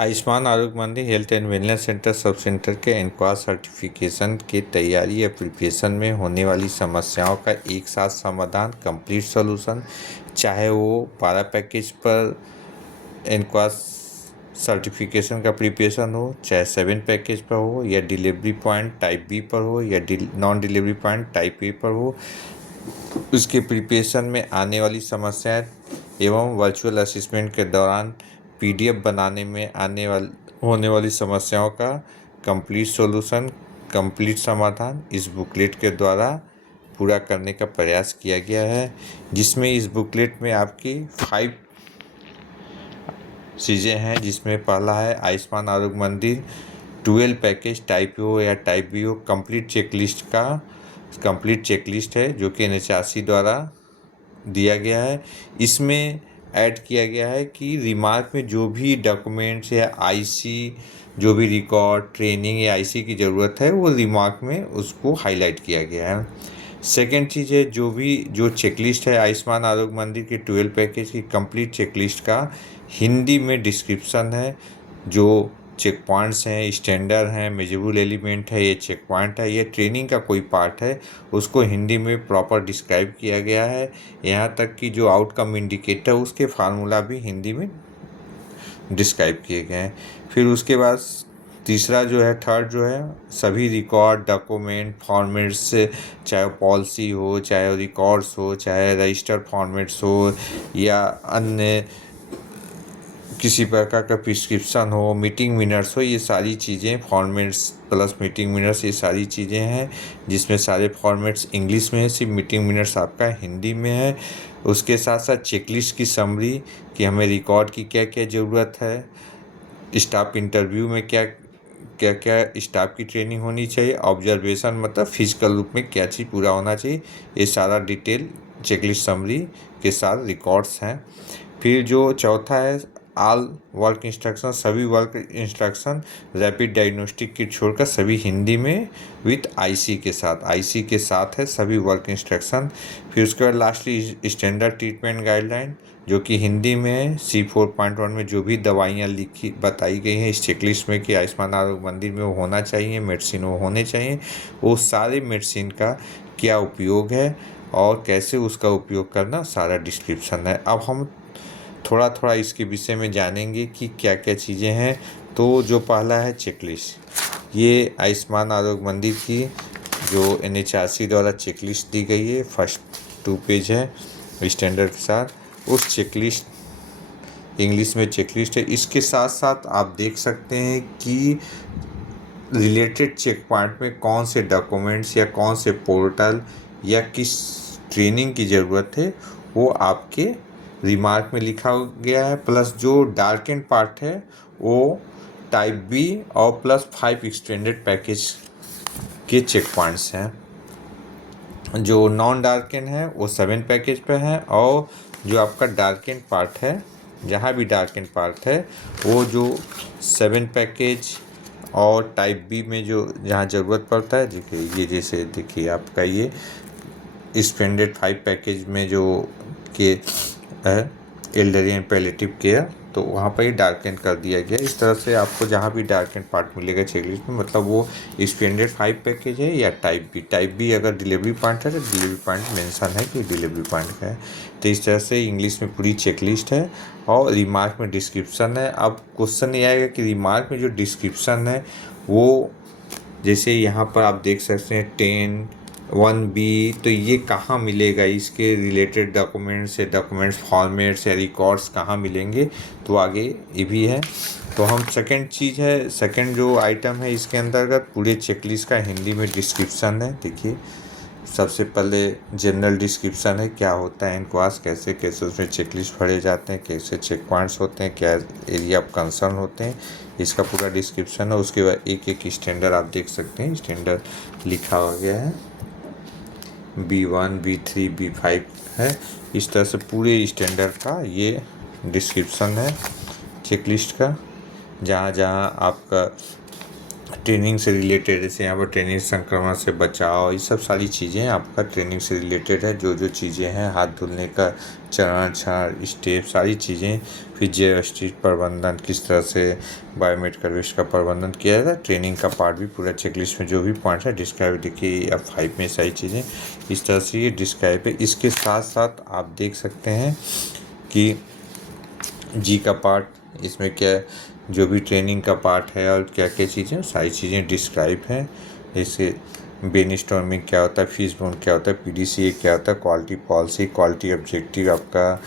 आयुष्मान आरोग्य मंदिर health and wellness centre sub centre के एनक्वास सर्टिफिकेशन की तैयारी या प्रिपरेशन में होने वाली समस्याओं का एक साथ समाधान, कंप्लीट सॉल्यूशन। चाहे वो 12 पैकेज पर एनक्वास सर्टिफिकेशन का प्रिपरेशन हो, चाहे 7 पैकेज पर हो, या डिलीवरी पॉइंट टाइप बी पर हो, या non delivery point type A पर हो, उसके प्रिपरेशन में आने वाली समस्याएं एवं वर्चुअल असिस्मेंट के दौरान पीडीएफ बनाने में होने वाली समस्याओं का कंप्लीट सॉल्यूशन, कंप्लीट समाधान इस बुकलेट के द्वारा पूरा करने का प्रयास किया गया है। जिसमें इस बुकलेट में आपकी 5 चीज़ें हैं, जिसमें पहला है आयुष्मान आरोग्य मंदिर 12 पैकेज टाइप हो या टाइप बी हो कंप्लीट चेकलिस्ट है, जो कि एनएचआरसी द्वारा दिया गया है। इसमें ऐड किया गया है कि रिमार्क में जो भी डॉक्यूमेंट्स या आईसी, जो भी रिकॉर्ड, ट्रेनिंग या आईसी की ज़रूरत है, वो रिमार्क में उसको हाईलाइट किया गया है। सेकेंड चीज़ है, जो चेकलिस्ट है आयुष्मान आरोग्य मंदिर के 12 पैकेज की कंप्लीट चेकलिस्ट का हिंदी में डिस्क्रिप्शन है। जो चेक पॉइंट्स हैं, स्टैंडर्ड हैं, मेजरेबल एलिमेंट है, ये चेक पॉइंट है, ये ट्रेनिंग का कोई पार्ट है, उसको हिंदी में प्रॉपर डिस्क्राइब किया गया है। यहाँ तक कि जो आउटकम इंडिकेटर उसके फार्मूला भी हिंदी में डिस्क्राइब किए गए हैं। फिर उसके बाद थर्ड जो है सभी रिकॉर्ड, डॉक्यूमेंट, फॉर्मेट्स से, चाहे पॉलिसी हो, चाहे रिकॉर्ड्स हो, चाहे रजिस्टर फॉर्मेट्स हो, या अन्य किसी प्रकार का प्रिस्क्रिप्शन हो, मीटिंग मिनट्स हो, ये सारी चीज़ें फॉर्मेट्स प्लस मीटिंग मिनट्स, ये सारी चीज़ें हैं। जिसमें सारे फॉर्मेट्स इंग्लिश में है, सिर्फ मीटिंग मिनट्स आपका हिंदी में है। उसके साथ साथ चेकलिस्ट की समरी कि हमें रिकॉर्ड की क्या क्या ज़रूरत है, स्टाफ इंटरव्यू में क्या क्या स्टाफ की ट्रेनिंग होनी चाहिए, ऑब्जर्वेशन मतलब फिजिकल रूप में क्या चीज़ पूरा होना चाहिए, ये सारा डिटेल चेकलिस्ट समरी के साथ रिकॉर्ड्स हैं। फिर जो चौथा है ऑल वर्क इंस्ट्रक्शन, सभी work instruction rapid diagnostic kit छोड़कर सभी हिंदी में विथ आईसी के साथ है सभी वर्क इंस्ट्रक्शन। फिर उसके बाद लास्टली स्टैंडर्ड ट्रीटमेंट गाइडलाइन, जो कि हिंदी में है। C4.1 में जो भी दवाइयाँ बताई गई हैं इस चेकलिस्ट में कि आयुष्मान आरोग्य मंदिर में वो होना चाहिए, मेडिसिन वो होने चाहिए, वो सारे मेडिसिन का क्या उपयोग है और कैसे उसका उपयोग करना, सारा डिस्क्रिप्शन है। अब हम थोड़ा थोड़ा इसके विषय में जानेंगे कि क्या क्या चीज़ें हैं। तो जो पहला है चेकलिस्ट, ये आयुष्मान आरोग्य मंदिर की जो NHRC द्वारा चेकलिस्ट दी गई है, फर्स्ट 2 पेज है स्टैंडर्ड के साथ। उस चेकलिस्ट इंग्लिश में चेकलिस्ट है। इसके साथ साथ आप देख सकते हैं कि रिलेटेड चेक पॉइंट में कौन से डॉक्यूमेंट्स या कौन से पोर्टल या किस ट्रेनिंग की ज़रूरत है, वो आपके रिमार्क में लिखा गया है। प्लस जो डार्केंड पार्ट है वो टाइप बी और प्लस 5 एक्सटेंडेड पैकेज के चेक पॉइंट्स हैं। जो नॉन डार्केंड है वो 7 पैकेज पे है, और जो आपका डार्केंड पार्ट है, जहाँ भी डार्केंड पार्ट है, वो जो 7 पैकेज और टाइप बी में जो जहाँ ज़रूरत पड़ता है, देखिए ये जैसे देखिए आपका ये एक्सटेंडेड 5 पैकेज में जो के है एल्डरली एंड पैलिएटिव केयर, तो वहाँ पर ही डार्केंड कर दिया गया। इस तरह से आपको जहाँ भी डार्केंड पार्ट मिलेगा चेकलिस्ट में, मतलब वो एक्सटेंडेड 5 पैकेज है या टाइप बी अगर डिलीवरी पॉइंट है तो डिलीवरी पॉइंट मेंशन है कि डिलीवरी पॉइंट का है। तो इस तरह से इंग्लिश में पूरी चेकलिस्ट है और रिमार्क में डिस्क्रिप्शन है। अब क्वेश्चन ये आएगा कि रिमार्क में जो डिस्क्रिप्शन है वो, जैसे यहाँ पर आप देख सकते हैं 10(1)(b), तो ये कहाँ मिलेगा, इसके रिलेटेड डॉक्यूमेंट्स फॉर्मेट्स या रिकॉर्ड्स कहाँ मिलेंगे, तो आगे ये भी है। तो हम सेकंड जो आइटम है इसके अंतर्गत पूरे चेकलिस्ट का हिंदी में डिस्क्रिप्शन है। देखिए सबसे पहले जनरल डिस्क्रिप्शन है, क्या होता है एनक्वास, कैसे कैसे उसमें चेकलिस्ट भरे जाते हैं, कैसे चेक पॉइंट्स होते हैं, क्या एरिया ऑफ कंसर्न होते हैं, इसका पूरा डिस्क्रिप्शन है। उसके बाद एक एक स्टैंडर्ड आप देख सकते हैं, स्टैंडर्ड लिखा हो गया है, B1 B3 B5 है। इस तरह से पूरे स्टैंडर्ड का ये डिस्क्रिप्शन है चेकलिस्ट का। जहाँ जहाँ आपका ट्रेनिंग से रिलेटेड, जैसे यहाँ पर ट्रेनिंग संक्रमण से बचाव, ये सब सारी चीज़ें आपका ट्रेनिंग से रिलेटेड है। जो जो चीज़ें हैं, हाथ धुलने का चरण क्षण स्टेप, सारी चीज़ें। फिर जीएसटी प्रबंधन, किस तरह से बायोमेडिकल वेस्ट का प्रबंधन किया जाता है, ट्रेनिंग का पार्ट भी पूरा चेकलिस्ट में जो भी पॉइंट है डिस्क्राइब। देखिए अब 5 में सारी चीज़ें इस तरह से ये डिस्क्राइब है। इसके साथ साथ आप देख सकते हैं कि जी का पार्ट, इसमें क्या जो भी ट्रेनिंग का पार्ट है और क्या क्या चीज़ें, सारी चीज़ें डिस्क्राइब हैं। जैसे ब्रेनस्टॉर्मिंग क्या होता है, फिशबोन क्या होता है, पीडीसीए क्या होता है, क्वालिटी पॉलिसी, क्वालिटी ऑब्जेक्टिव, आपका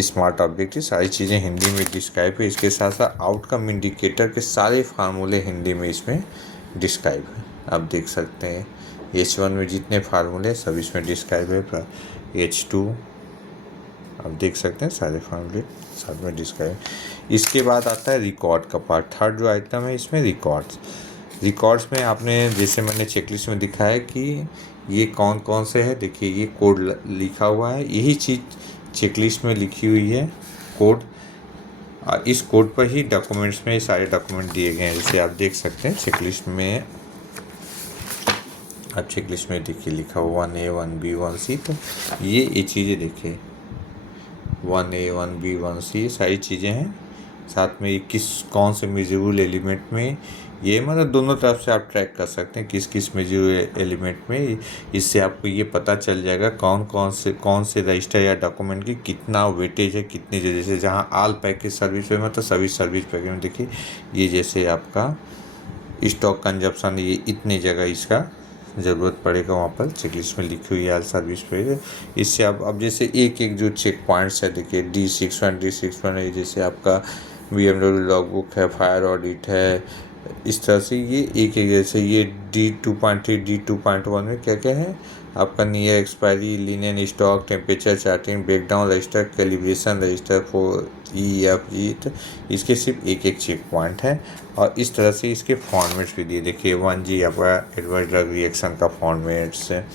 स्मार्ट ऑब्जेक्टिव, सारी चीज़ें हिंदी में डिस्क्राइब है। इसके साथ साथ आउटकम इंडिकेटर के सारे फार्मूले हिंदी में इसमें डिस्क्राइब है। आप देख सकते हैं H1 में जितने फार्मूले सब इसमें डिस्क्राइब है। H2 आप देख सकते हैं सारे फार्मूले साथ में डिस्क्राइब। इसके बाद आता है रिकॉर्ड का पार्ट। थर्ड जो आइटम है इसमें रिकॉर्ड्स में आपने जैसे मैंने चेकलिस्ट में दिखाया कि ये कौन कौन से है। देखिए ये कोड लिखा हुआ है, यही चीज़ चेकलिस्ट में लिखी हुई है कोड। इस कोड पर ही डॉक्यूमेंट्स में सारे डॉक्यूमेंट दिए गए हैं। जैसे आप देख सकते हैं चेकलिस्ट में, आप चेकलिस्ट में देखिए लिखा हुआ 1A 1B 1C। तो ये चीज़ें देखिए 1A 1B 1C सारी चीज़ें हैं। साथ में ये किस कौन से मेजरेबल एलिमेंट में, ये मतलब दोनों तरफ से आप ट्रैक कर सकते हैं किस किस मेजरेबल एलिमेंट में। इससे आपको ये पता चल जाएगा कौन से रजिस्टर या डॉक्यूमेंट की कितना वेटेज है, कितनी जैसे जहाँ ऑल पैकेज सर्विस पे मतलब सभी सर्विस पैकेज में देखिए ये जैसे आपका स्टॉक कंजप्शन ये इतनी जगह इसका ज़रूरत पड़ेगा, वहाँ पर चेकलिस्ट में लिखी हुई है ऑल सर्विस पे। इससे आप अब जैसे एक एक जो चेक पॉइंट्स है देखिए D61 है, जैसे आपका BMW लॉगबुक है, फायर ऑडिट है, इस तरह से ये एक एक जैसे ये D2.3 D2.1 में क्या क्या है आपका near expiry, linear stock, temperature charting, breakdown register, calibration register for EFG। तो इसके सिर्फ एक एक चेक पॉइंट है और इस तरह से इसके फॉर्मेट्स भी दिए। देखिए 1G आपका एडवर्स ड्रग रिएक्शन का फॉर्मेट्स है।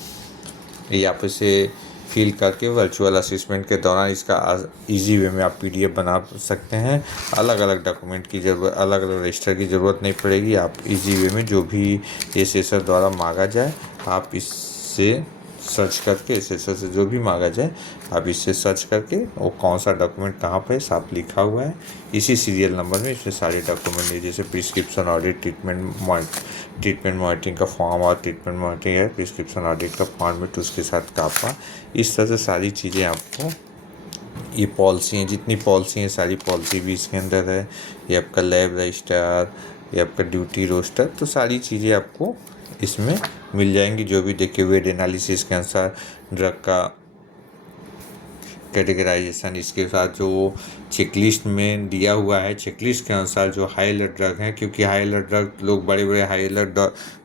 ये आप इसे फिल करके वर्चुअल असिस्मेंट के दौरान इसका इजी वे में आप PDF बना सकते हैं। अलग अलग डॉक्यूमेंट की ज़रूरत, अलग अलग रजिस्टर की ज़रूरत नहीं पड़ेगी। आप इजी वे में जो भी एसेसर द्वारा मांगा जाए आप इससे सर्च करके, एसेसर से जो भी मांगा जाए आप इससे सर्च करके वो कौन सा डॉक्यूमेंट कहाँ पे साफ लिखा हुआ है इसी सीरियल नंबर में इसमें सारे डॉक्यूमेंट है। जैसे प्रिस्क्रिप्शन ऑडिट, ट्रीटमेंट मॉनिटरिंग का फॉर्म और ट्रीटमेंट मॉनिटरिंग है, प्रिस्क्रिप्शन ऑडिट का फॉर्मेट उसके साथ कापा। इस तरह से सारी चीज़ें आपको, ये पॉलिसी हैं, जितनी पॉलिसी हैं सारी पॉलिसी भी इसके अंदर है। ये आपका लैब रजिस्टर, ये आपका ड्यूटी रोस्टर, तो सारी चीज़ें आपको इसमें मिल जाएंगी। जो भी देखिए वेट एनालिसिस के अनुसार ड्रग का कैटेगराइजेशन, इसके साथ जो चेकलिस्ट में दिया हुआ है चेकलिस्ट के अनुसार जो हाई अलर्ट ड्रग हैं, क्योंकि हाई अलर्ट ड्रग लोग बड़े बड़े हाई अलर्ट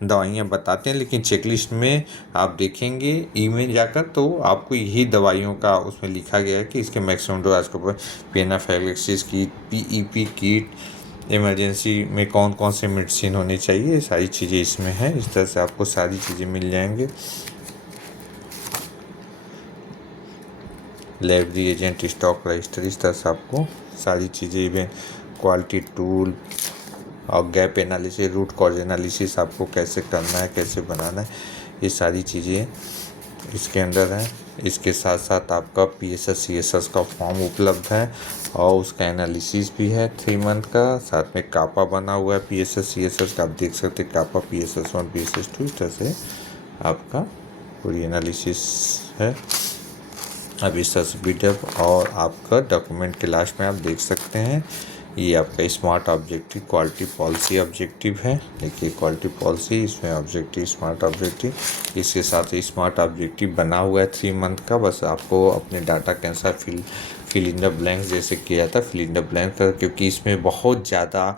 दवाइयाँ बताते हैं, लेकिन चेकलिस्ट में आप देखेंगे ई में जाकर तो आपको यही दवाइयों का उसमें लिखा गया है कि इसके मैक्सिमम डोज को पेनाफैलेक्सिस की PEP किट, इमरजेंसी में कौन कौन से मेडिसिन होनी चाहिए, सारी चीज़ें इसमें हैं। इस तरह से आपको सारी चीज़ें मिल जाएंगे। लैब रिएजेंट, स्टॉक रजिस्टर, इस तरह से आपको सारी चीज़ें, इवेंट क्वालिटी टूल और gap analysis, root cause analysis आपको कैसे करना है, कैसे बनाना है, ये सारी चीज़ें इसके अंदर है। इसके साथ साथ आपका PSS CSS का फॉर्म उपलब्ध है और उसका एनालिसिस भी है 3 मंथ का। साथ में कापा बना हुआ है PSS CSS का, आप देख सकते हैं कापा PSS1 PSS2, इस तरह से आपका पूरी एनालिसिस है। अब इस तरह से PDF और आपका डॉक्यूमेंट के लास्ट में आप देख सकते हैं ये आपका smart objective, quality policy objective है। देखिए क्वालिटी पॉलिसी, इसमें ऑब्जेक्टिव, स्मार्ट ऑब्जेक्टिव, इसके साथ स्मार्ट ऑब्जेक्टिव बना हुआ है 3 मंथ का। बस आपको अपने डाटा के अनुसार फिल इन द ब्लैंक्स जैसे किया था फिल इन द ब्लैंक कर, क्योंकि इसमें बहुत ज़्यादा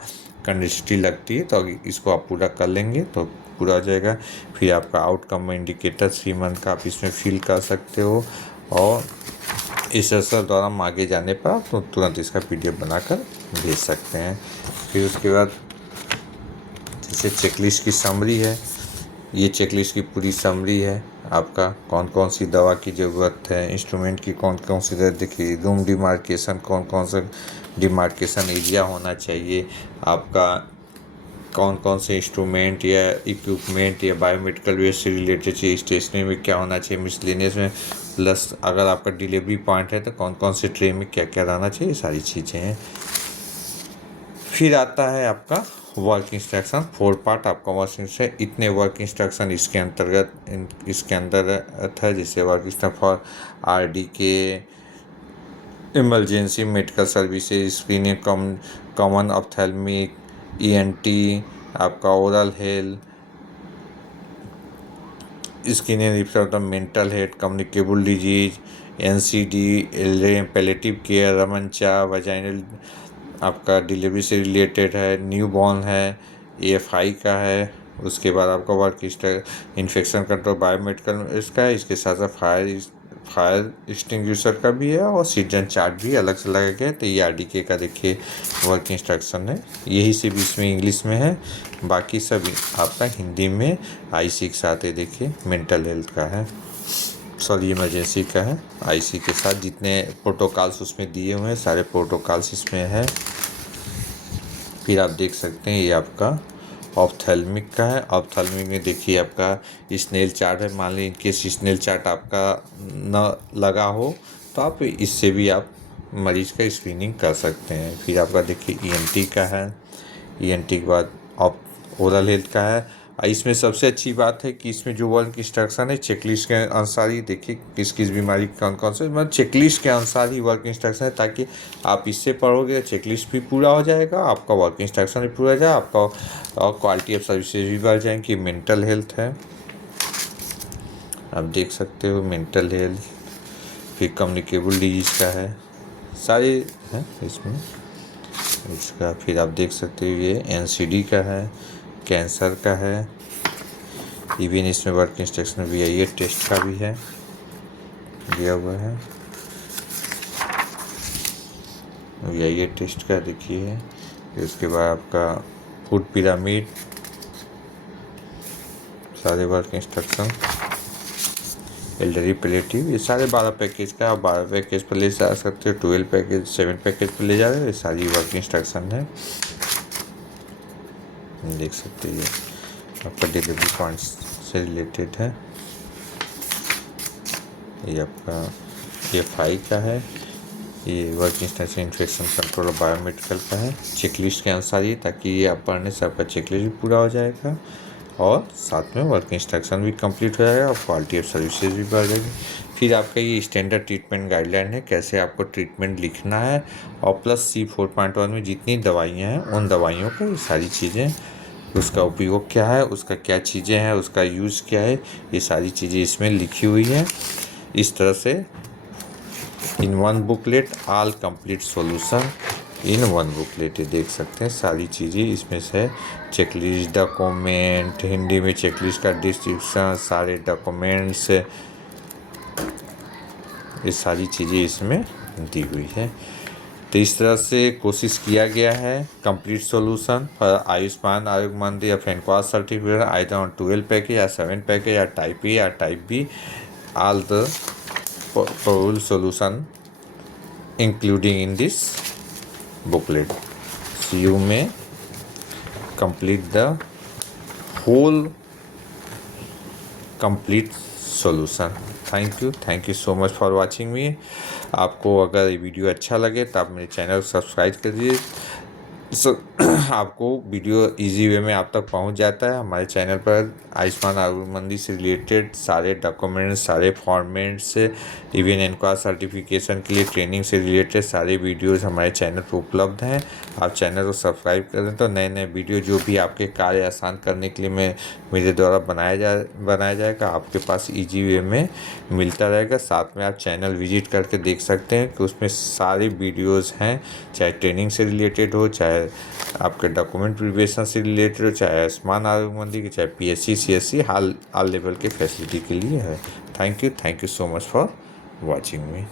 कंडिस्ट्री लगती है तो इसको आप पूरा कर लेंगे तो पूरा हो जाएगा। फिर आपका आउटकम इंडिकेटर 3 मंथ का आप इसमें फिल कर सकते हो और इस असर द्वारा मांगे जाने पर आप तो तुरंत इसका PDF बनाकर भेज सकते हैं। फिर उसके बाद जैसे चेकलिस्ट की समरी है, ये चेकलिस्ट की पूरी समरी है। आपका कौन कौन सी दवा की ज़रूरत है, इंस्ट्रूमेंट की कौन कौन सी ज़रूरत, देखिए रूम डिमार्केशन, कौन कौन सा डिमार्केशन एरिया होना चाहिए, आपका कौन कौन से इंस्ट्रूमेंट या इक्विपमेंट या बायोमेडिकल वेस्ट से रिलेटेड चीज, स्टेशनरी में क्या होना चाहिए, मिसलेनियस में, प्लस अगर आपका डिलीवरी पॉइंट है तो कौन कौन से ट्रे में क्या क्या रहना चाहिए, सारी चीज़ें हैं। फिर आता है आपका वर्क इंस्ट्रक्शन, 4 पार्ट आपका वर्क इंस्ट्रक्शन, इतने वर्क इंस्ट्रक्शन इसके अंतर्गत इसके अंदर था, जैसे वर्क इंस्ट्रक्शन फॉर RD के emergency medical services, screening common ophthalmic, ENT, आपका oral health, screening report mental health, communicable disease, NCD, palliative care, रमनचा, वजाइनल आपका डिलीवरी से रिलेटेड है, न्यू बॉर्न है, AFI का है। उसके बाद आपका वर्क इन्फेक्शन कंट्रोल बायोमेडिकल इसका है। इसके साथ साथ फायर एक्सटिंग्विशर का भी है और सीजन चार्ट भी अलग से लगा गया है। तो ये RDK का देखिए वर्क इंस्ट्रक्शन है, यही सिर्फ इसमें इंग्लिश में है, बाकी सब आपका हिंदी में IC के साथ है। देखिए मेंटल हेल्थ का है, सॉरी इमरजेंसी का है, IC के साथ जितने प्रोटोकॉल्स उसमें दिए हुए हैं सारे प्रोटोकॉल्स इसमें है। फिर आप देख सकते हैं ये आपका ऑप्थेल्मिक का है। ऑप्थेल्मिक में देखिए आपका स्नेल चार्ट है, मान लीजिए इनकेस स्नेल चार्ट आपका न लगा हो तो आप इससे भी आप मरीज का स्क्रीनिंग कर सकते हैं। फिर आपका देखिए ENT का है, ENT के बाद ओरल हेल्थ का है। इसमें सबसे अच्छी बात है कि इसमें जो वर्क इंस्ट्रक्शन है चेकलिस्ट के अनुसार ही, देखिए किस किस बीमारी कौन कौन से, मतलब चेकलिस्ट के अनुसार ही वर्क इंस्ट्रक्शन है, ताकि आप इससे पढ़ोगे चेकलिस्ट भी पूरा हो जाएगा, आपका वर्क इंस्ट्रक्शन भी पूरा हो जाएगा, आपका क्वालिटी ऑफ सर्विसेज भी बढ़ जाएंगी। मेंटल हेल्थ है, आप देख सकते हो मेंटल हेल्थ। फिर कम्युनिकेबल डिजीज का है, सारे हैं इसमें इसका। फिर आप देख सकते हो ये NCD का है, कैंसर का है, इवन इसमें वर्क इंस्ट्रक्शन VIA टेस्ट का भी है दिया हुआ है, VIA टेस्ट का देखिए। उसके बाद आपका फूड पिरामिड, सारे वर्क इंस्ट्रक्शन, एल्डरी पैलेटिव, ये सारे 12 पैकेज का, आप 12 पैकेज पर ले जा सकते हो, 12 पैकेज 7 पैकेज पर ले जा रहे हो, ये सारी वर्क इंस्ट्रक्शन है, देख सकते हैं। आपका डिलीवरी पॉइंट्स से रिलेटेड है, ये आपका AFI का है, ये वर्क इंस्ट्रक्शन इन्फेक्शन कंट्रोल और बायोमेडिकल का है, चेकलिस्ट के अनुसार ही, ताकि ये आप पढ़ने से आपका चेकलिस्ट भी पूरा हो जाएगा और साथ में वर्क इंस्ट्रक्शन भी कंप्लीट हो जाएगा और क्वालिटी ऑफ सर्विसेज भी बढ़ जाएगी। फिर आपका ये स्टैंडर्ड ट्रीटमेंट गाइडलाइन है, कैसे आपको ट्रीटमेंट लिखना है, और प्लस C4.1 में जितनी दवाइयाँ हैं उन दवाइयों को ये सारी चीज़ें, उसका उपयोग क्या है, उसका क्या चीज़ें हैं, उसका यूज़ क्या है, ये सारी चीज़ें इसमें लिखी हुई है। इस तरह से in one booklet all complete solution in one booklet, ये देख सकते हैं सारी चीज़ें इसमें से। चेकलिस्ट डॉक्यूमेंट, हिंदी में चेकलिस्ट का डिस्क्रिप्शन, सारे डॉक्यूमेंट्स, ये सारी चीज़ें इसमें दी हुई है। तो इस तरह से कोशिश किया गया है कंप्लीट सॉल्यूशन फॉर आयुष्मान आरोग्य मंदिर या फेनक्वास सर्टिफिकेट आइदर ऑन 12 पैकेज या 7 पैकेज या टाइप A या type B, all the possible solution including in this booklet, so you may complete the whole complete solution. Thank you so much for watching me. आपको अगर ये video अच्छा लगे तो आप मेरे चैनल को सब्सक्राइब कर दीजिए, आपको वीडियो इजी वे में आप तक पहुंच जाता है। हमारे चैनल पर आयुष्मान आरोग्य मंदिर से रिलेटेड सारे डॉक्यूमेंट्स, सारे फॉर्मेट्स, इवन इनका सर्टिफिकेशन के लिए ट्रेनिंग से रिलेटेड सारे वीडियोस हमारे चैनल पर उपलब्ध हैं। आप चैनल को सब्सक्राइब करें तो नए नए वीडियो जो भी आपके कार्य आसान करने के लिए मेरे द्वारा बनाया जाएगा आपके पास इजी वे में मिलता रहेगा। साथ में आप चैनल विजिट करके देख सकते हैं कि उसमें सारे वीडियोज़ हैं, चाहे ट्रेनिंग से रिलेटेड हो, चाहे आपके डॉक्यूमेंट प्रिपरेशन से रिलेटेड हो, चाहे आयुष्मान आरोग्य मंदिर की, चाहे PSC CSC हाल लेवल के फैसिलिटी के लिए है। Thank you so much for watching me.